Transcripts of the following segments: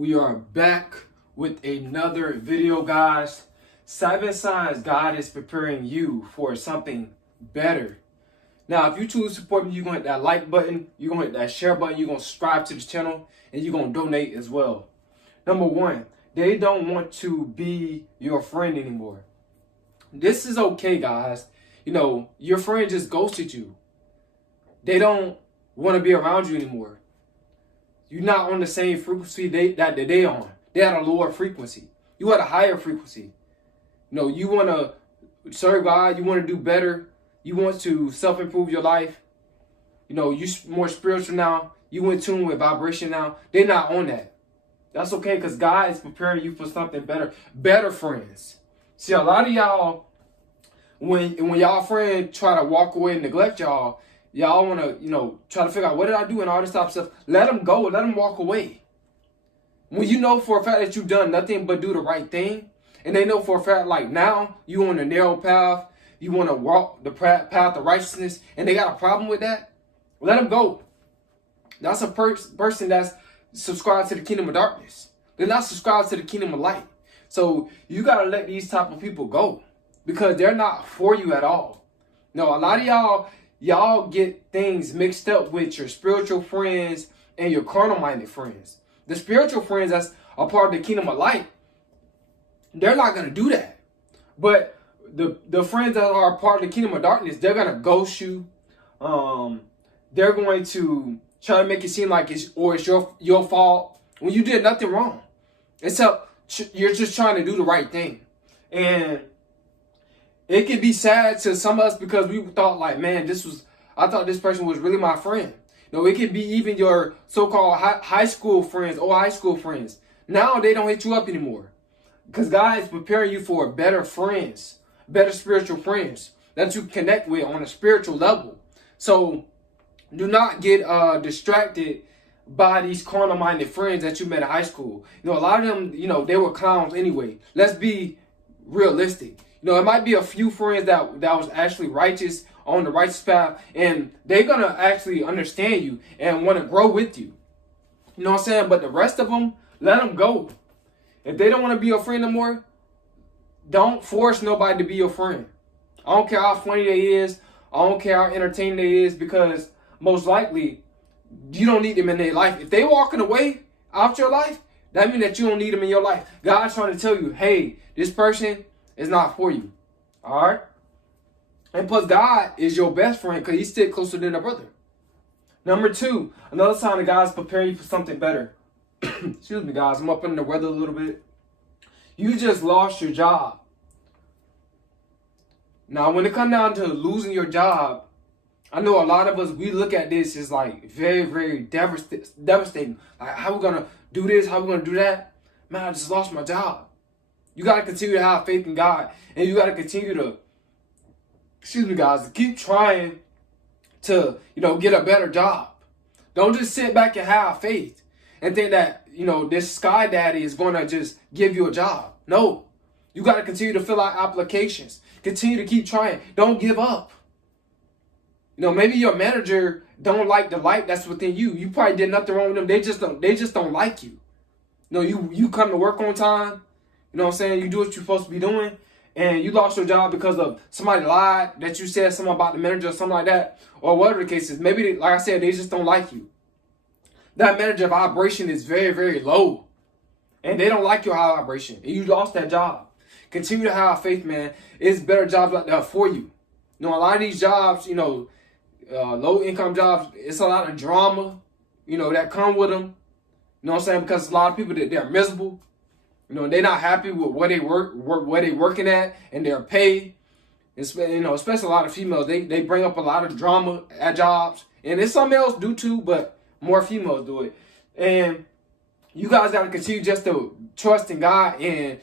We are back with another video, guys. 7 signs God is preparing you for something better. Now, if you choose to support me, you're going to hit that like button, you're going to hit that share button, you're going to subscribe to this channel, and you're going to donate as well. Number 1, they don't want to be your friend anymore. This is okay, guys. You know, your friend just ghosted you. They don't want to be around you anymore. You're not on the same frequency that they on. They had a lower frequency. You had a higher frequency. You know, you want to serve God. You want to do better. You want to self-improve your life. You know, you're more spiritual now. You in tune with vibration now. They're not on that. That's okay, because God is preparing you for something better. Better friends. See, a lot of y'all, when y'all friend try to walk away and neglect y'all want to, try to figure out what did I do and all this type of stuff. Let them go. Let them walk away. When you know for a fact that you've done nothing but do the right thing, and they know for a fact, like, now you on a narrow path, you want to walk the path of righteousness, and they got a problem with that, let them go. That's a person that's subscribed to the kingdom of darkness. They're not subscribed to the kingdom of light. So you got to let these type of people go, because they're not for you at all. No, a lot of y'all get things mixed up with your spiritual friends and your carnal-minded friends. The spiritual friends that's a part of the kingdom of light, they're not going to do that. But the friends that are a part of the kingdom of darkness, they're going to ghost you. They're going to try to make it seem like it's your fault when you did nothing wrong. Except you're just trying to do the right thing. And it can be sad to some of us because we thought, like, man, I thought this person was really my friend. No, it could be even your so-called high school friends or high school friends. Now they don't hit you up anymore, because God is preparing you for better friends, better spiritual friends that you connect with on a spiritual level. So do not get distracted by these carnal-minded friends that you met in high school. You know, a lot of them, they were clowns anyway. Let's be realistic. It might be a few friends that was actually righteous, on the righteous path, and they're going to actually understand you and want to grow with you. You know what I'm saying? But the rest of them, let them go. If they don't want to be your friend no more, don't force nobody to be your friend. I don't care how funny they is. I don't care how entertaining they is, because most likely you don't need them in their life. If they walking away out your life, that means that you don't need them in your life. God's trying to tell you, hey, this person is not for you. All right? And plus, God is your best friend, because he's still closer than a brother. Number 2, another sign that God's preparing you for something better. Excuse me, guys. I'm up in the weather a little bit. You just lost your job. Now, when it comes down to losing your job, I know a lot of us, we look at this as like very, very devastating. Like, how we going to do this? How we going to do that? Man, I just lost my job. You got to continue to have faith in God. And you got to continue to, keep trying to, get a better job. Don't just sit back and have faith and think that, this Sky Daddy is going to just give you a job. No. You got to continue to fill out applications. Continue to keep trying. Don't give up. Maybe your manager don't like the light that's within you. You probably did nothing wrong with them. They just don't like you. You come to work on time. You know what I'm saying? You do what you're supposed to be doing. And you lost your job because of somebody lied, that you said something about the manager or something like that, or whatever the case is. Maybe, like I said, they just don't like you. That manager vibration is very, very low. And they don't like your high vibration. And you lost that job. Continue to have faith, man. It's better jobs out there for you. A lot of these jobs, low income jobs, it's a lot of drama, that come with them. You know what I'm saying? Because a lot of people, they're miserable. They're not happy with where they working at and their pay. Especially a lot of females, they bring up a lot of drama at jobs. And it's some males do too, but more females do it. And you guys got to continue just to trust in God and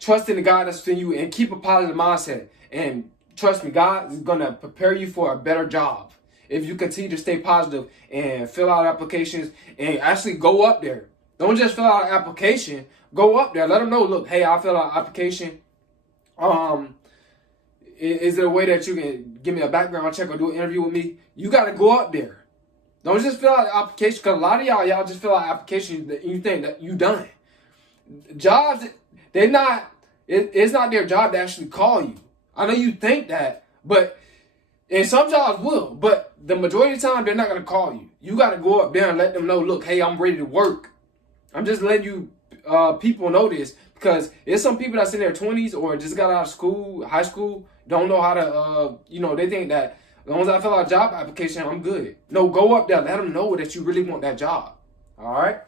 trust in the God that's within you, and keep a positive mindset. And trust me, God is going to prepare you for a better job if you continue to stay positive and fill out applications and actually go up there. Don't just fill out an application. Go up there. Let them know, look, hey, I filled out an application. Is there a way that you can give me a background check or do an interview with me? You got to go up there. Don't just fill out the application, because a lot of y'all just fill out applications that you think that you done. Jobs, it's not their job to actually call you. I know you think that, and some jobs will, but the majority of the time, they're not going to call you. You got to go up there and let them know, look, hey, I'm ready to work. I'm just letting you people know this, because there's some people that's in their 20s or just got out of school, high school, don't know how to, they think that as long as I fill out a job application, I'm good. No, go up there. Let them know that you really want that job. All right?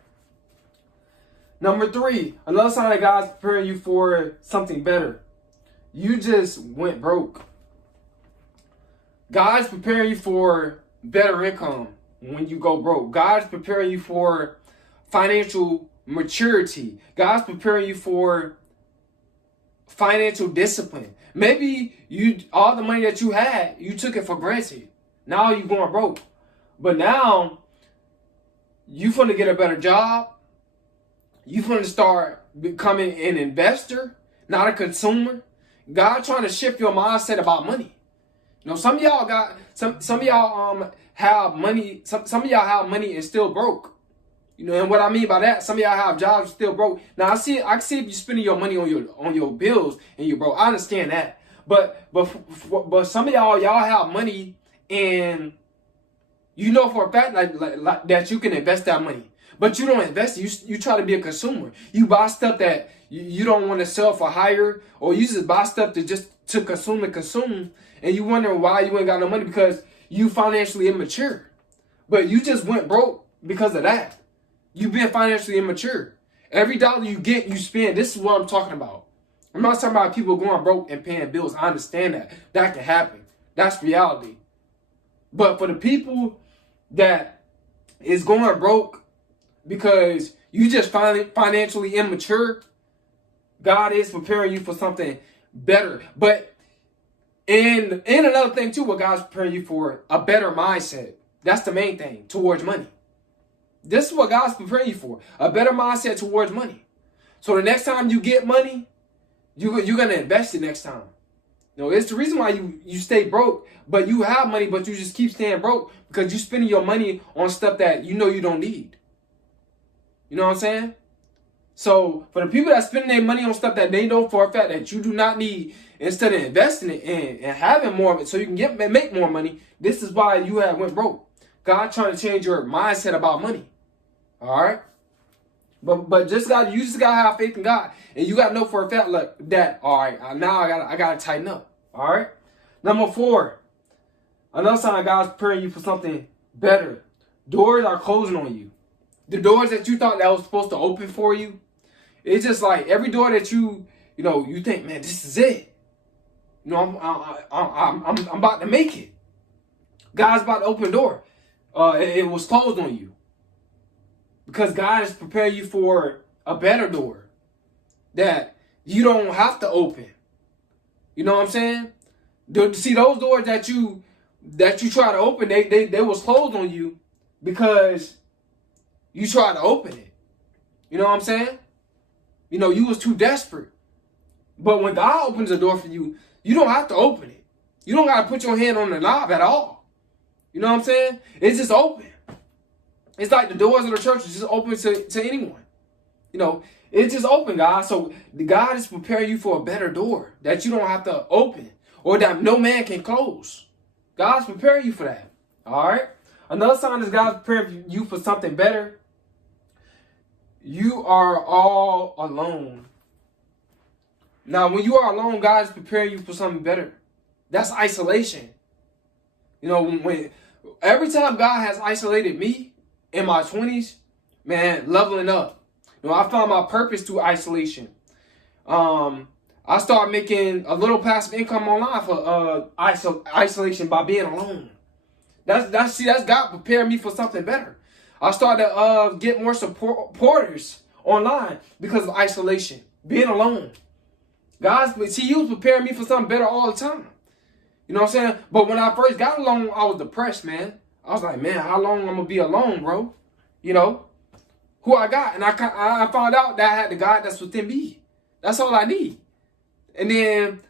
Number 3, another sign that God's preparing you for something better. You just went broke. God's preparing you for better income when you go broke. God's preparing you for financial maturity. God's preparing you for financial discipline. Maybe all the money that you had, you took it for granted. Now you're going broke. But now you finna get a better job. You finna start becoming an investor, not a consumer. God trying to shift your mindset about money. Some of y'all got some of y'all have money. Some of y'all have money and still broke. And what I mean by that, some of y'all have jobs still broke. Now I can see if you're spending your money on your bills and you're broke. I understand that. But some of y'all have money, and you know for a fact like that you can invest that money. But you don't invest it. You try to be a consumer. You buy stuff that you don't want to sell for higher, or you just buy stuff to consume, and you wonder why you ain't got no money, because you financially immature. But you just went broke because of that. You've been financially immature. Every dollar you get, you spend. This is what I'm talking about. I'm not talking about people going broke and paying bills. I understand that. That can happen. That's reality. But for the people that is going broke because you just financially immature, God is preparing you for something better. But and another thing too, what God's preparing you for, a better mindset. That's the main thing towards money. This is what God's preparing you for, a better mindset towards money. So the next time you get money, you're going to invest it next time. It's the reason why you stay broke, but you have money, but you just keep staying broke because you're spending your money on stuff that you don't need. You know what I'm saying? So for the people that spend their money on stuff that they know for a fact that you do not need, instead of investing it and having more of it so you can make more money, this is why you went broke. God trying to change your mindset about money. All right? But you just gotta have faith in God. And you gotta know for a fact that, all right, now I gotta tighten up. All right? Number 4, another sign God's preparing you for something better. Doors are closing on you. The doors that you thought that was supposed to open for you, it's just like every door that you think, man, this is it. I'm about to make it. God's about to open the door. It was closed on you. Because God is preparing you for a better door that you don't have to open. You know what I'm saying? See, those doors that you try to open, they was closed on you because you tried to open it. You know what I'm saying? You was too desperate. But when God opens a door for you, you don't have to open it. You don't got to put your hand on the knob at all. You know what I'm saying? It's just open. It's like the doors of the church is just open to anyone. It's just open, guys. So God is preparing you for a better door that you don't have to open or that no man can close. God's preparing you for that. All right? Another sign is God's preparing you for something better. You are all alone. Now, when you are alone, God is preparing you for something better. That's isolation. When every time God has isolated me in my 20s, man, leveling up. I found my purpose through isolation. I started making a little passive income online for isolation by being alone. That's God preparing me for something better. I started to get more supporters online because of isolation, being alone. He was preparing me for something better all the time. You know what I'm saying? But when I first got alone, I was depressed, man. I was like, man, how long I'm going to be alone, bro? Who I got. And I found out that I had the God that's within me. That's all I need. And then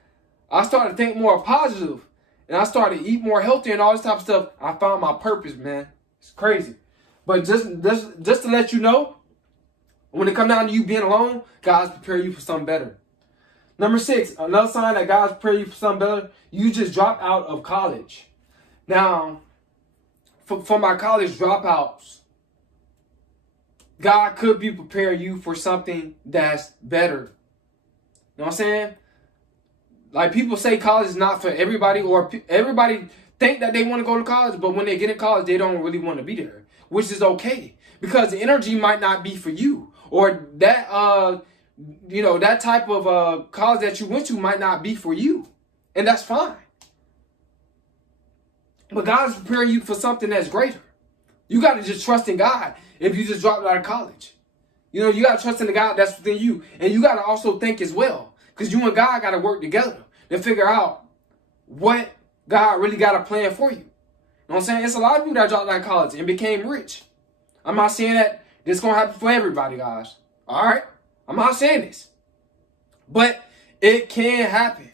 I started to think more positive. And I started to eat more healthy and all this type of stuff. I found my purpose, man. It's crazy. But just to let you know, When it comes down to you being alone, God's preparing you for something better. Number 6, another sign that God's preparing you for something better, you just dropped out of college. Now, for my college dropouts, God could be preparing you for something that's better. You know what I'm saying? Like, people say college is not for everybody, or everybody think that they want to go to college, but when they get in college, they don't really want to be there, which is okay, because the energy might not be for you, or that that type of college that you went to might not be for you, and that's fine. But God is preparing you for something that's greater. You got to just trust in God if you just dropped out of college. You know, you got to trust in the God that's within you, and you got to also think as well, because you and God got to work together to figure out what God really got a plan for you. You know what I'm saying? It's a lot of people that dropped out of college and became rich. I'm not saying that this is going to happen for everybody, guys. All right? I'm not saying this. But it can happen.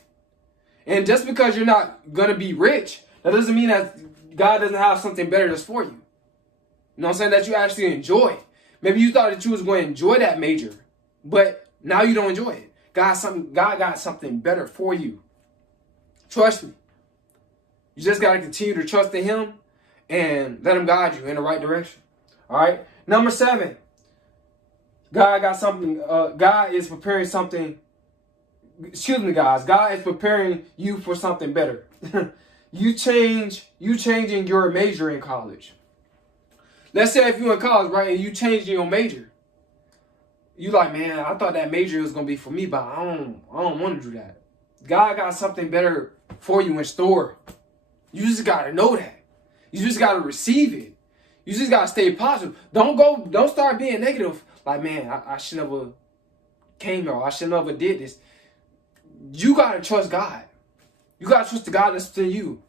And just because you're not going to be rich, that doesn't mean that God doesn't have something better that's for you. You know what I'm saying? That you actually enjoy. Maybe you thought that you was going to enjoy that major, but now you don't enjoy it. God got something better for you. Trust me. You just got to continue to trust in Him and let Him guide you in the right direction. All right. Number 7. God got something. God is preparing something. Excuse me, guys. God is preparing you for something better. You changing your major in college. Let's say if you're in college, right, and you changing your major. You like, man, I thought that major was gonna be for me, but I don't want to do that. God got something better for you in store. You just gotta know that. You just gotta receive it. You just gotta stay positive. Don't start being negative. Like, man, I should never came here. I should never did this. You gotta trust God. You gotta trust the God that's within you.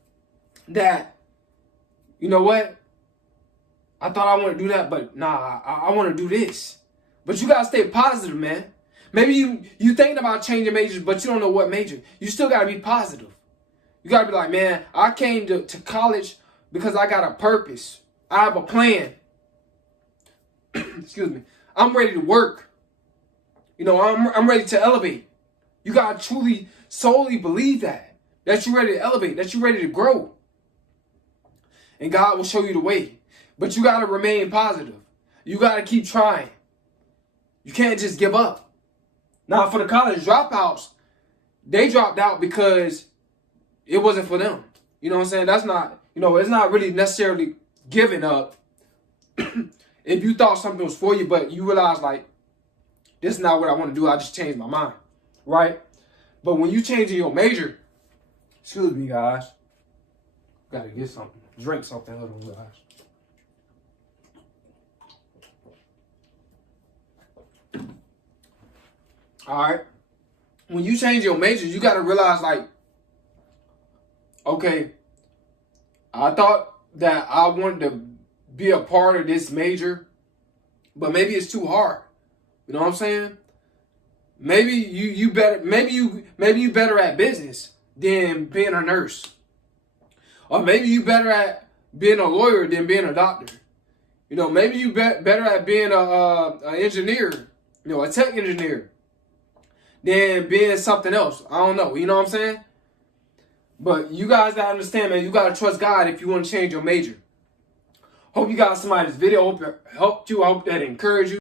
That, you know what? I thought I want to do that, but nah, I want to do this. But you gotta stay positive, man. Maybe you thinking about changing majors, but you don't know what major. You still gotta be positive. You gotta be like, man, I came to college because I got a purpose. I have a plan. Excuse me. I'm ready to work. You know, I'm ready to elevate. You gotta truly, solely believe that you're ready to elevate, that you're ready to grow. And God will show you the way. But you gotta remain positive. You gotta keep trying. You can't just give up. Now, for the college dropouts, they dropped out because it wasn't for them. You know what I'm saying? That's not, it's not really necessarily giving up. If you thought something was for you, but you realize, like, this is not what I want to do, I just changed my mind. Right? But when you change your major, excuse me, guys. Gotta get something. Drink something. Hold on, guys. All right. When you change your major, you got to realize, like, okay, I thought that I wanted to be a part of this major, but maybe it's too hard. You know what I'm saying? Maybe you better at business than being a nurse. Or maybe you better at being a lawyer than being a doctor. You know, maybe you better at being an engineer, a tech engineer, than being something else. I don't know. You know what I'm saying? But you guys got to understand, man, you got to trust God if you want to change your major. Hope you got somebody's video. Hope it helped you. I hope that encouraged you.